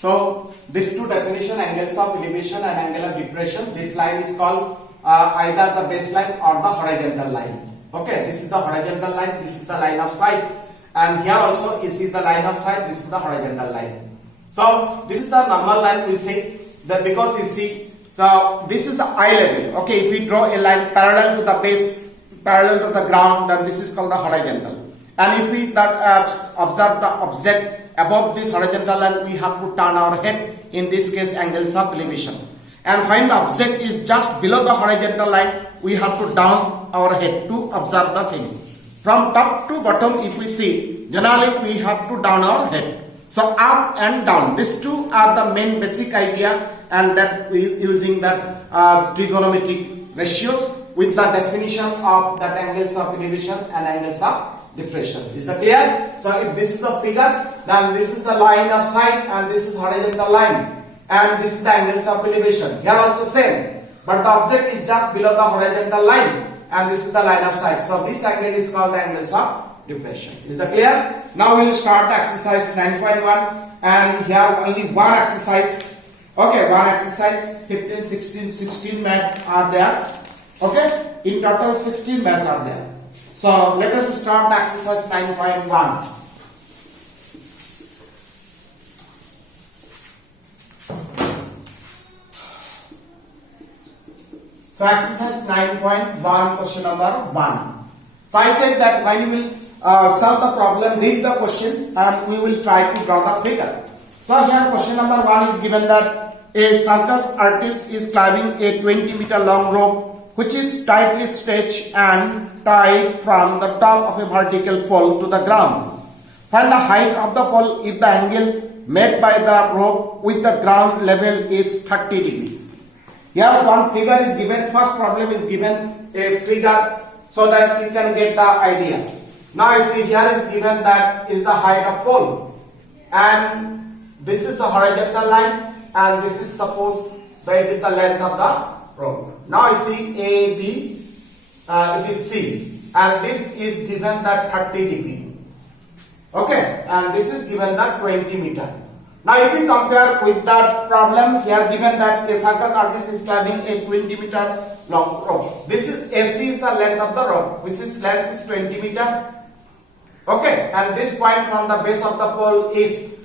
So these two definition, angles of elevation and angle of depression, this line is called either the baseline or the horizontal line. Okay, this is the horizontal line, this is the line of sight, and here also you see the line of sight, this is the horizontal line. So this is the normal line we say that because you see, so this is the eye level. Okay, if we draw a line parallel to the base, parallel to the ground, then this is called the horizontal. And if we observe the object above this horizontal line, we have to turn our head, in this case angles of elevation. And when the object is just below the horizontal line, we have to down our head to observe the thing. From top to bottom, if we see, generally we have to down our head. So up and down, these two are the main basic idea, and that we using that trigonometric ratios with the definition of that angles of elevation and angles of depression. Is that clear? So if this is the figure, then this is the line of sight and this is horizontal line, and this is the angles of elevation. Here also same, but the object is just below the horizontal line and this is the line of sight. So this angle is called the angles of depression. Is that clear? Now we will start exercise 9.1, and here only one exercise. Okay, one exercise, 15, 16, 16 math are there. Okay, in total 16 maths are there. So let us start exercise 9.1. So exercise 9.1, question number 1. So I said that when you will solve the problem, read the question and we will try to draw the figure. So here question number 1 is given that a circus artist is climbing a 20-meter long rope which is tightly stretched and tied from the top of a vertical pole to the ground. Find the height of the pole if the angle made by the rope with the ground level is 30 degrees. Here one figure is given, first problem is given a figure so that you can get the idea. Now you see here is given that is the height of pole, and this is the horizontal line, and this is suppose that it is the length of the rope. Now you see A, B, it is C, and this is given that 30 degree. Okay, and this is given that 20 meter. Now if we compare with that problem, here given that a circus artist is climbing a 20 meter long rope. This is AC is the length of the rope, which is length is 20 meter. Okay, and this point from the base of the pole is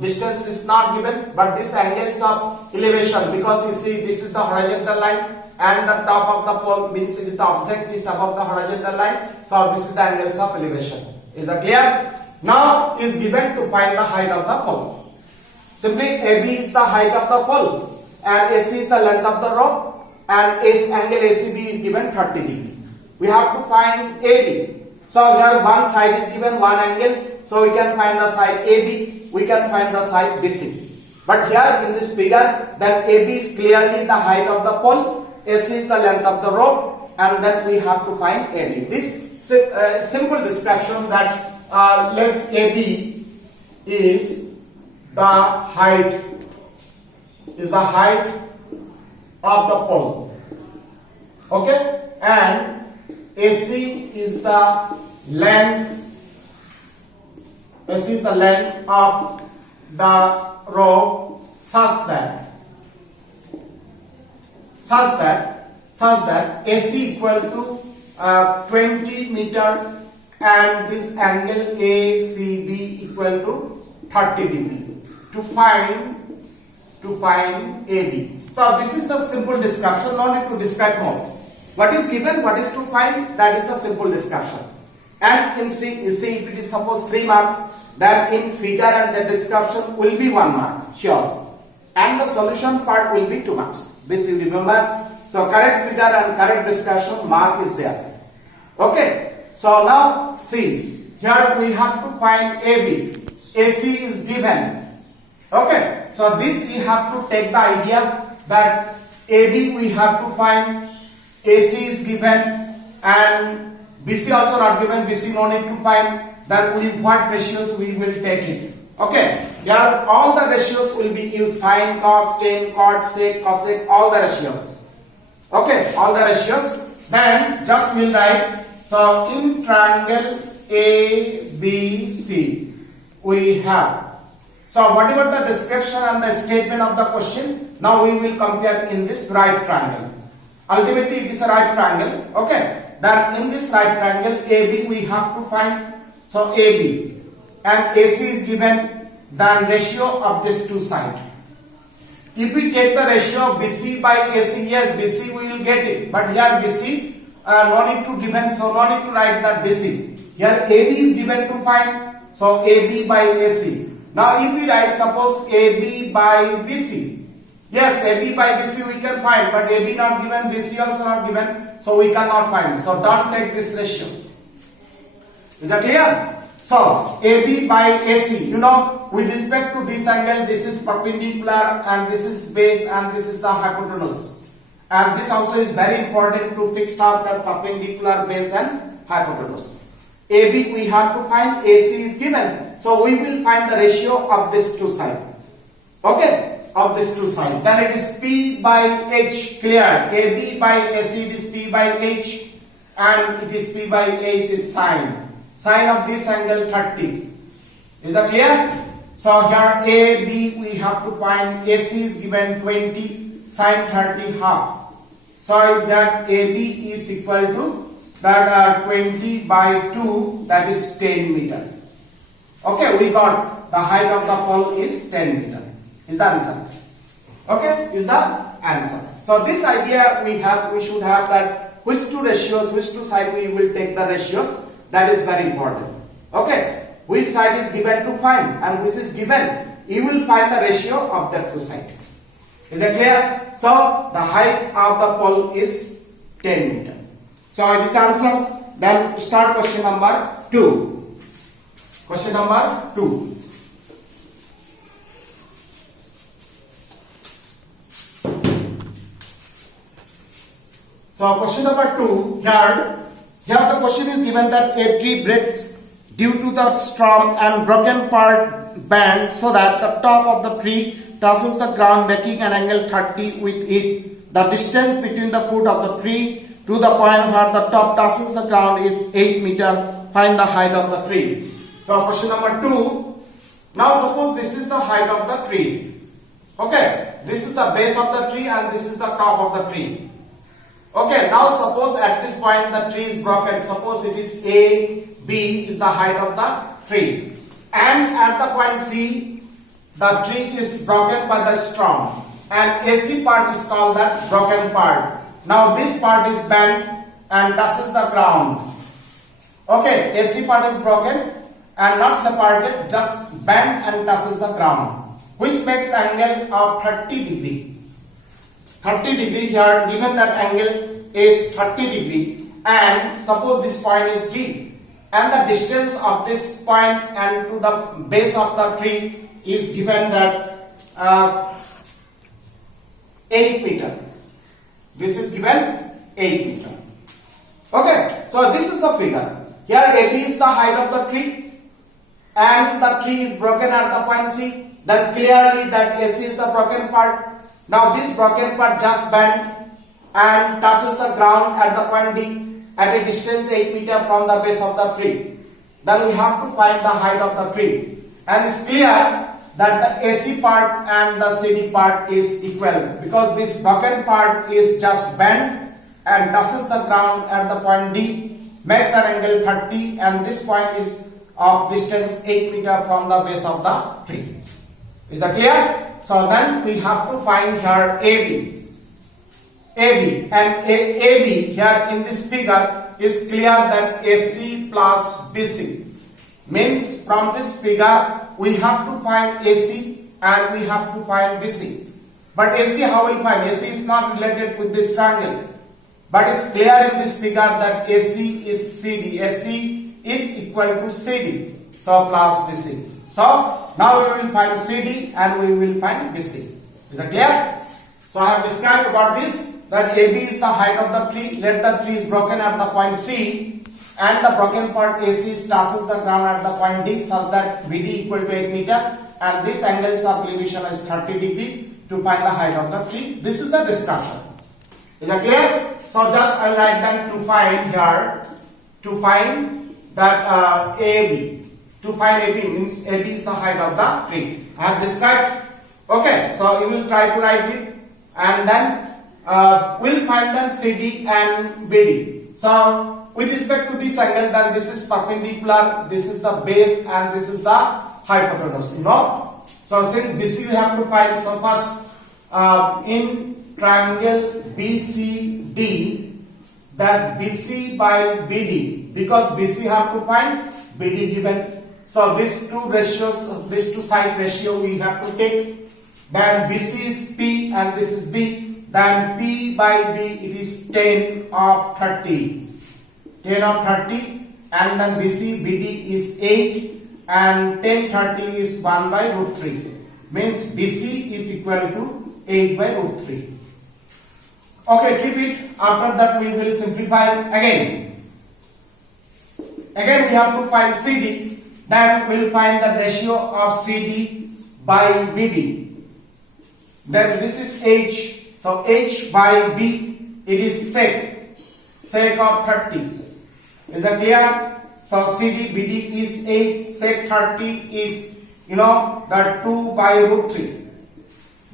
distance is not given, but this angles of elevation, because you see this is the horizontal line and the top of the pole means it is the object is above the horizontal line. So this is the angles of elevation. Is that clear? Now is given to find the height of the pole. Simply AB is the height of the pole and AC is the length of the rope, and angle ACB is given 30 degree. We have to find AB. So here one side is given one angle, so we can find the side AB, we can find the side BC. But here in this figure, then AB is clearly the height of the pole, AC is the length of the rope, and then we have to find AD. This simple description that let AB is the height of the pole. Okay, and AC is the length of the rope such that AC equal to 20 meter and this angle ACB equal to 30 degree to find AB. So this is the simple description, no need to describe more. What is given, what is to find, that is the simple description. And in C, you see if it is suppose 3 marks, then in figure and the description will be 1 mark, sure. And the solution part will be 2 marks. This you remember. So correct figure and correct description mark is there. Okay. So now see, here we have to find AB. AC is given. Okay. So this we have to take the idea that AB we have to find, AC is given, and BC also not given, BC no need to find. Then we what ratios we will take it. Okay. Here all the ratios will be used, sine, cos, tan, cot, sec, cosec, all the ratios. Okay, all the ratios. Then just we'll write. So in triangle ABC we have So whatever the description and the statement of the question, now we will compare in this right triangle. Ultimately it is a right triangle, okay. Then in this right triangle AB we have to find, so AB and AC is given, then ratio of these two sides. If we take the ratio of BC by AC, yes, BC we will get it, but here BC no need to given, so no need to write that BC. Here AB is given to find, so AB by AC. Now if we write suppose AB by BC, yes, AB by BC we can find, but AB not given, BC also not given, so we cannot find. So don't take these ratios. Is that clear? So AB by AC, you know, with respect to this angle, this is perpendicular and this is base and this is the hypotenuse. And this also is very important to fix out the perpendicular, base and hypotenuse. AB we have to find, AC is given, so we will find the ratio of these two sides. Okay, of these two sides. Then it is P by H, clear. AB by AC, it is P by H, and it is P by H is sine. Sine of this angle 30. Is that clear? So here AB we have to find, AC is given 20, sine 30 half. So that AB is equal to that 20 by 2, that is 10 meter. Okay, we got the height of the pole is 10 meter. Is the answer? Okay, is the answer. So this idea we should have that which two ratios, which two side we will take the ratios. That is very important. Okay, which side is given to find and which is given, you will find the ratio of that two sides. Is that clear? So the height of the pole is 10 meter. So it is the answer. Then start question number 2. Question number 2. So question number 2, here the question is given that a tree breaks due to the storm and broken part bend so that the top of the tree touches the ground, making an angle 30 with it. The distance between the foot of the tree to the point where the top touches the ground is 8 meter. Find the height of the tree. So question number 2. Now suppose this is the height of the tree. Okay, this is the base of the tree and this is the top of the tree. Okay, now suppose at this point the tree is broken. Suppose it is A, B is the height of the tree. And at the point C, the tree is broken by the storm. And AC part is called that broken part. Now this part is bent and touches the ground. Okay, AC part is broken and not separated, just bent and touches the ground, which makes angle of 30 degree. 30 degree here, given that angle is 30 degree, and suppose this point is D, and the distance of this point and to the base of the tree is given that 8 meter. This is given 8 meter. Okay, so this is the figure. Here AB is the height of the tree and the tree is broken at the point C. Then clearly that AC is the broken part. Now this broken part just bent and touches the ground at the point D at a distance 8 meter from the base of the tree. Then we have to find the height of the tree. And it's clear that the AC part and the CD part is equal because this broken part is just bent and touches the ground at the point D, makes an angle 30, and this point is of distance 8 meter from the base of the tree. Is that clear? So then we have to find here AB. AB and AB here in this figure is clear that AC plus BC. Means from this figure we have to find AC and we have to find BC. But AC how will find? AC is not related with this triangle. But it's clear in this figure that AC is CD. AC is equal to CD. So plus BC. So now we will find CD and we will find BC. Is that clear? So I have described about this, that AB is the height of the tree. Let the tree is broken at the point C and the broken part AC touches the ground at the point D such that BD equal to 8 meter and this angle of elevation is 30 degree to find the height of the tree. This is the discussion. Is that clear? So just I will write down to find here, to find that AB. to find AB, means AB is the height of the tree. I have described. Okay, so you will try to write it, and then we'll find then CD and BD. So with respect to this angle, then this is perpendicular, this is the base, and this is the hypotenuse. No? So since BC we have to find, so first in triangle BCD, that BC by BD, because BC have to find, BD given. So these two ratios, this two side ratio we have to take. Then BC is P and this is B. Then P by B, it is 10 of 30. 10 of 30, and then BC BD is 8, and 10 30 is 1 by root 3. Means BC is equal to 8 by root 3. Okay, keep it. After that we will simplify again. Again we have to find CD. Then we will find the ratio of CD by BD. Then this is H. So H by B, it is sec of 30. Is that clear? So CD BD is 8, sec 30 is, that 2 by root 3.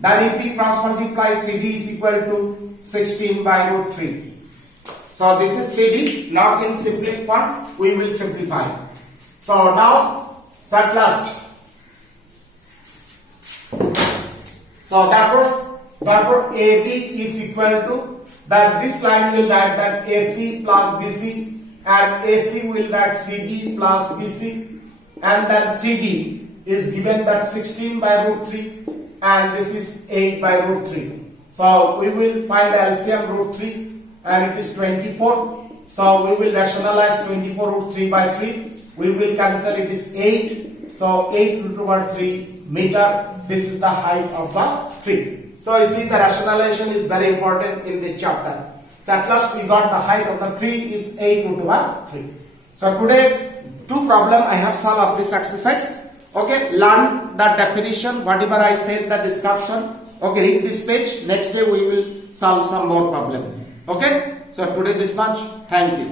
Then if we cross multiply, CD is equal to 16 by root 3. So this is CD. Now in simple form we will simplify. So now, so at last. So therefore AB is equal to, that this line will write that AC plus BC, and AC will write CD plus BC, and then CD is given that 16 by root 3, and this is 8 by root 3. So we will find the LCM root 3, and it is 24. So we will rationalize 24 root 3 by 3. We will cancel, it is 8. So 8 root over 3 meter. This is the height of the tree. So you see the rationalization is very important in this chapter. So at last we got the height of the tree is 8 root over 3. So today 2 problems I have solved of this exercise. Okay, learn the definition, whatever I said, the description. Okay, read this page. Next day we will solve some more problem. Okay, so today this much. Thank you.